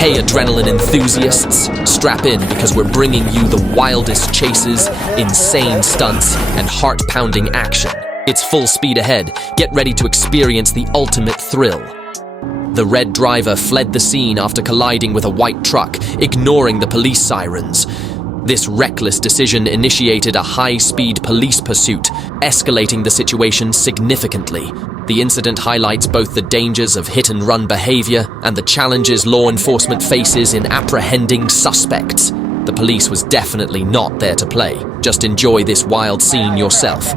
Hey adrenaline enthusiasts, strap in because we're bringing you the wildest chases, insane stunts, and heart-pounding action. It's full speed ahead. Get ready to experience the ultimate thrill. The red driver fled the scene after colliding with a white truck, ignoring the police sirens. This reckless decision initiated a high-speed police pursuit, escalating the situation significantly. The incident highlights both the dangers of hit-and-run behavior and the challenges law enforcement faces in apprehending suspects. The police was definitely not there to play. Just enjoy this wild scene yourself.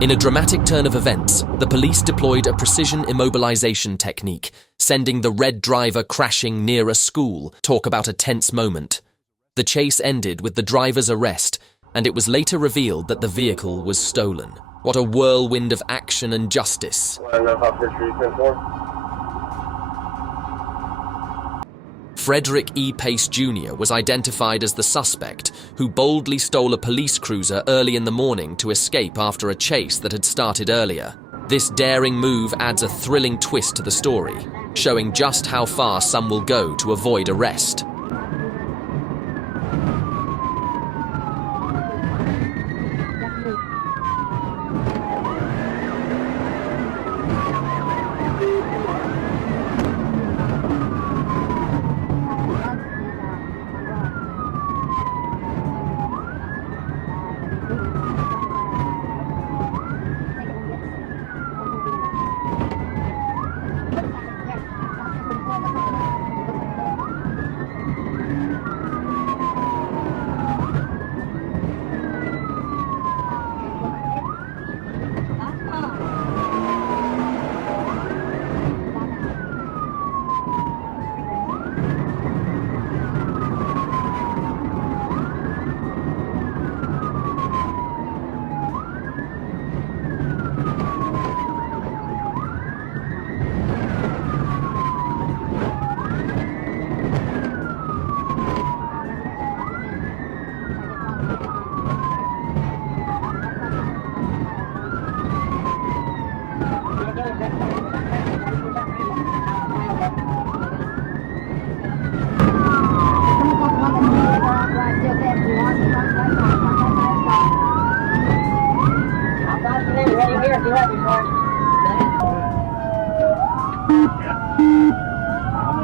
In a dramatic turn of events, the police deployed a precision immobilization technique, sending the red driver crashing near a school. Talk about a tense moment. The chase ended with the driver's arrest, and it was later revealed that the vehicle was stolen. What a whirlwind of action and justice. Frederick E. Pace Jr. was identified as the suspect, who boldly stole a police cruiser early in the morning to escape after a chase that had started earlier. This daring move adds a thrilling twist to the story, showing just how far some will go to avoid arrest.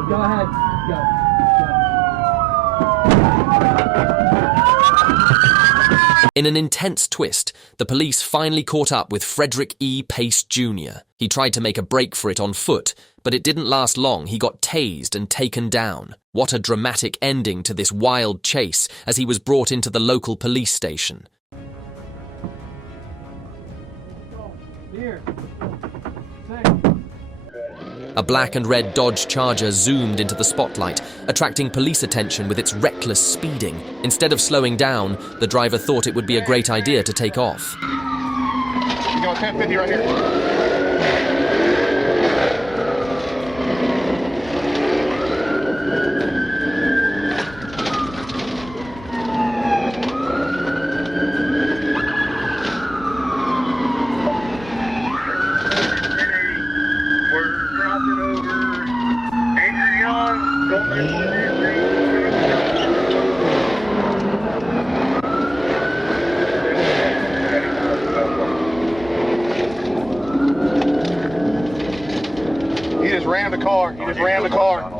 Go ahead. Go. In an intense twist, the police finally caught up with Frederick E. Pace Jr. He tried to make a break for it on foot, but it didn't last long. He got tased and taken down. What a dramatic ending to this wild chase as he was brought into the local police station. Here. A black and red Dodge Charger zoomed into the spotlight, attracting police attention with its reckless speeding. Instead of slowing down, the driver thought it would be a great idea to take off. You go 1050 right here. We're crossing over Adrian. He just ran the car. He just ran the car.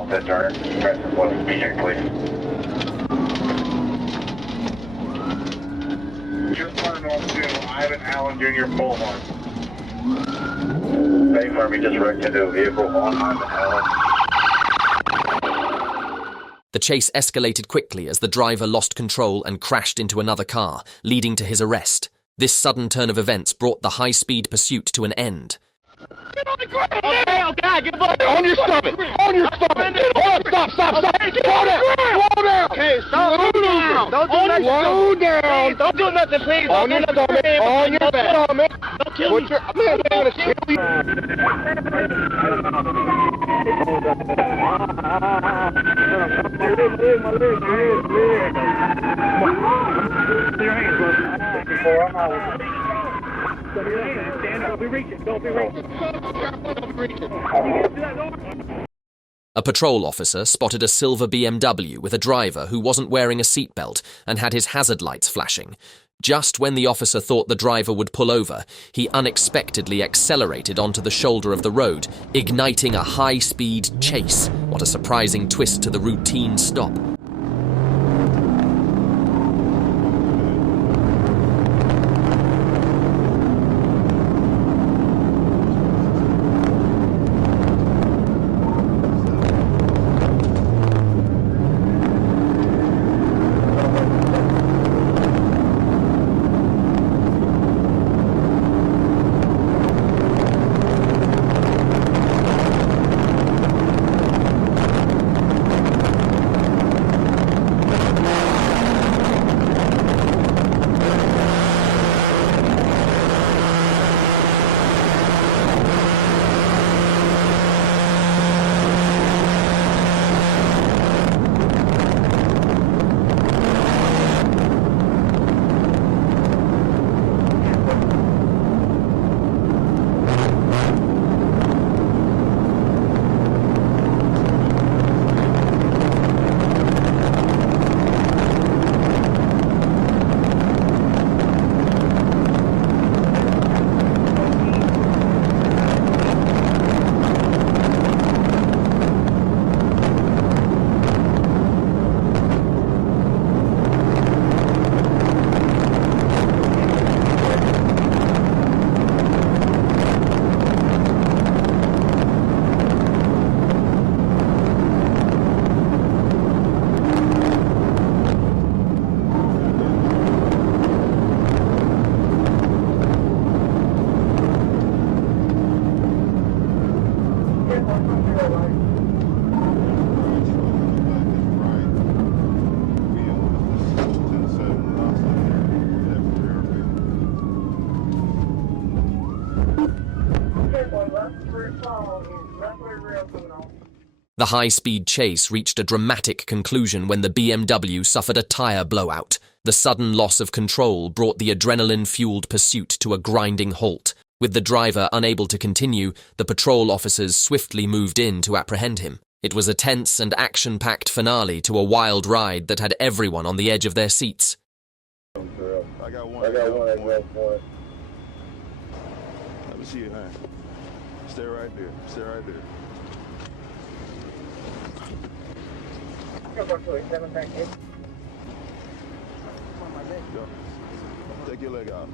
Just turned on to Ivan Allen Jr. Bullhorn. Bay Army just wrecked into a vehicle on Ivan Allen. The chase escalated quickly as the driver lost control and crashed into another car, leading to his arrest. This sudden turn of events brought the high-speed pursuit to an end. Get on the ground! Okay, get on your stomach! On your stomach! Hold up, stop! Slow down! Okay, stop! Slow down! Don't do nothing! Slow down! Don't do nothing, please! On your stomach! On your stomach! Don't kill me! I'm gonna kill you! A patrol officer spotted a silver BMW with a driver who wasn't wearing a seatbelt and had his hazard lights flashing. Just when the officer thought the driver would pull over, he unexpectedly accelerated onto the shoulder of the road, igniting a high-speed chase. What a surprising twist to the routine stop. The high-speed chase reached a dramatic conclusion when the BMW suffered a tire blowout. The sudden loss of control brought the adrenaline-fueled pursuit to a grinding halt. With the driver unable to continue, the patrol officers swiftly moved in to apprehend him. It was a tense and action-packed finale to a wild ride that had everyone on the edge of their seats. I got one at gunpoint. Let me see your hand. Stay right there. Stay right there. Go. Take your leg out.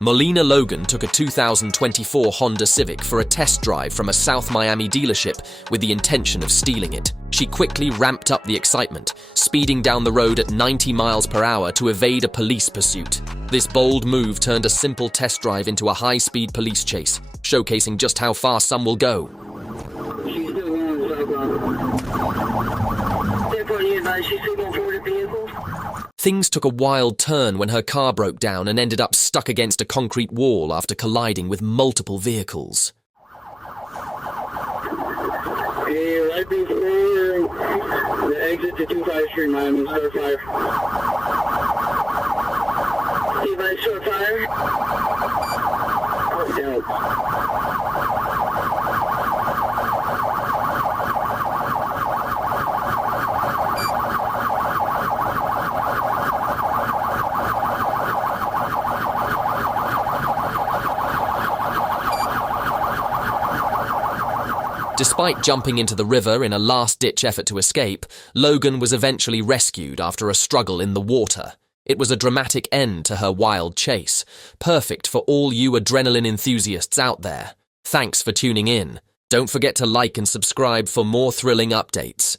Molina Logan took a 2024 Honda Civic for a test drive from a South Miami dealership with the intention of stealing it. She quickly ramped up the excitement, speeding down the road at 90 miles per hour to evade a police pursuit. This bold move turned a simple test drive into a high-speed police chase, showcasing just how far some will go. She's still going forward at vehicles. Things took a wild turn when her car broke down and ended up stuck against a concrete wall after colliding with multiple vehicles. Yeah, right before the exit get to 25 Street, Miami, start fire. Anybody start fire? Oh, down. Despite jumping into the river in a last-ditch effort to escape, Logan was eventually rescued after a struggle in the water. It was a dramatic end to her wild chase, perfect for all you adrenaline enthusiasts out there. Thanks for tuning in. Don't forget to like and subscribe for more thrilling updates.